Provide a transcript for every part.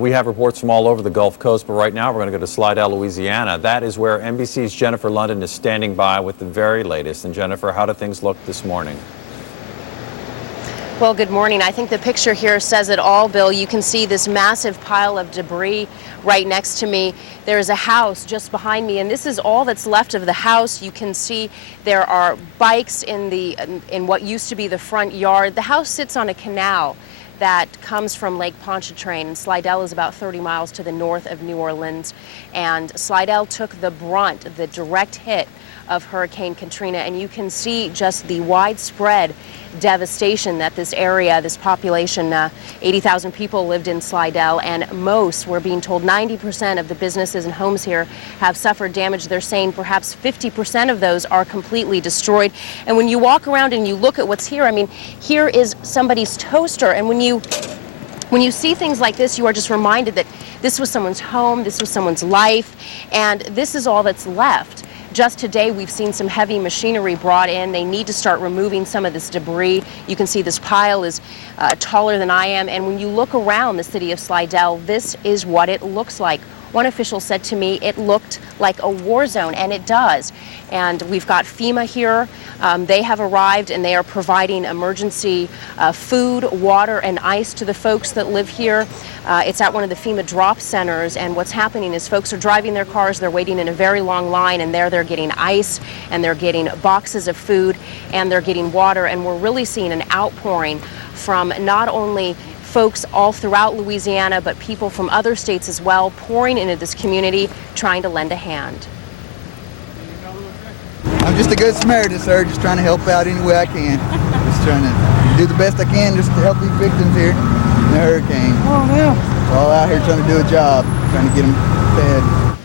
We have reports from all over the Gulf Coast, but right now we're going to go to Slidell, Louisiana. That is where NBC's Jennifer London is standing by with the very latest. And Jennifer, how do things look this morning? Well, good morning. I think the picture here says it all, Bill. You can see this massive pile of debris right next to me. There's a house just behind me, and this is all that's left of the house. You can see there are bikes in what used to be the front yard. The house sits on a canal that comes from Lake Pontchartrain, and Slidell is about 30 miles to the north of New Orleans. And Slidell took the brunt, the direct hit of Hurricane Katrina, and you can see just the widespread devastation that this area, this population, 80,000 people lived in Slidell, and most, we're being told 90% of the businesses and homes here have suffered damage. They're saying perhaps 50% of those are completely destroyed. And when you walk around and you look at what's here, I mean, here is somebody's toaster, and when you see things like this, you are just reminded that this was someone's home, this was someone's life, and this is all that's left. Just today, we've seen some heavy machinery brought in. They need to start removing some of this debris. You can see this pile is taller than I am, and when you look around the city of Slidell, this is what it looks like. One official said to me it looked like a war zone, and it does. And we've got FEMA here. They have arrived, and they are providing emergency food, water, and ice to the folks that live here. It's at one of the FEMA drop centers, and what's happening is folks are driving their cars, they're waiting in a very long line, and they're getting ice, and they're getting boxes of food, and they're getting water, and we're really seeing an outpouring from not only folks all throughout Louisiana, but people from other states as well, pouring into this community, trying to lend a hand. I'm just a good Samaritan, sir, just trying to help out any way I can. Just trying to do the best I can just to help these victims here in the hurricane. Oh, yeah. We're all out here trying to do a job, trying to get them fed.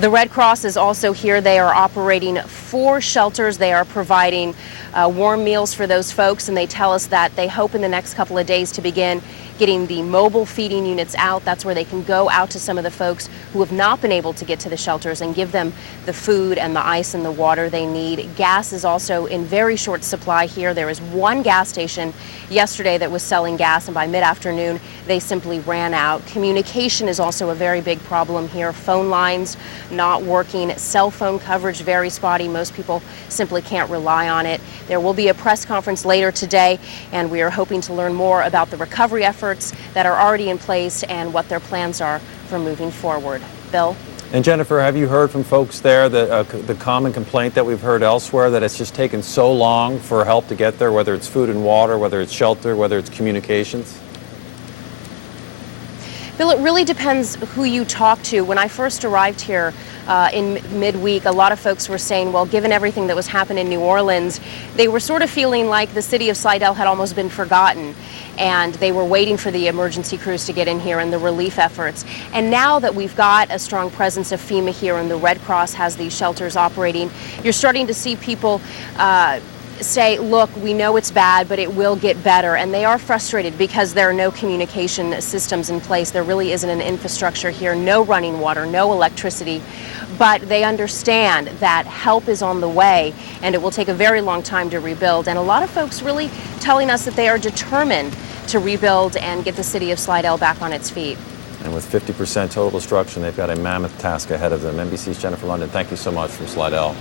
The Red Cross is also here. They are operating 4 shelters. They are providing warm meals for those folks, and they tell us that they hope in the next couple of days to begin getting the mobile feeding units out. That's where they can go out to some of the folks who have not been able to get to the shelters and give them the food and the ice and the water they need. Gas is also in very short supply here. There is one gas station yesterday that was selling gas, and by mid-afternoon they simply ran out. Communication is also a very big problem here. Phone lines not working, cell phone coverage very spotty. Most people simply can't rely on it. There will be a press conference later today, and we are hoping to learn more about the recovery efforts that are already in place and what their plans are for moving forward. Bill? And Jennifer, have you heard from folks there that the common complaint that we've heard elsewhere, that it's just taken so long for help to get there, whether it's food and water, whether it's shelter, whether it's communications? Bill, it really depends who you talk to. When I first arrived here in midweek, a lot of folks were saying, well, given everything that was happening in New Orleans, they were sort of feeling like the city of Slidell had almost been forgotten, and they were waiting for the emergency crews to get in here and the relief efforts. And now that we've got a strong presence of FEMA here and the Red Cross has these shelters operating, you're starting to see people say, look, we know it's bad, but it will get better. And they are frustrated because there are no communication systems in place. There really isn't an infrastructure here, no running water, no electricity. But they understand that help is on the way, and it will take a very long time to rebuild. And a lot of folks really telling us that they are determined to rebuild and get the city of Slidell back on its feet. And with 50% total destruction, they've got a mammoth task ahead of them. NBC's Jennifer London, thank you so much from Slidell.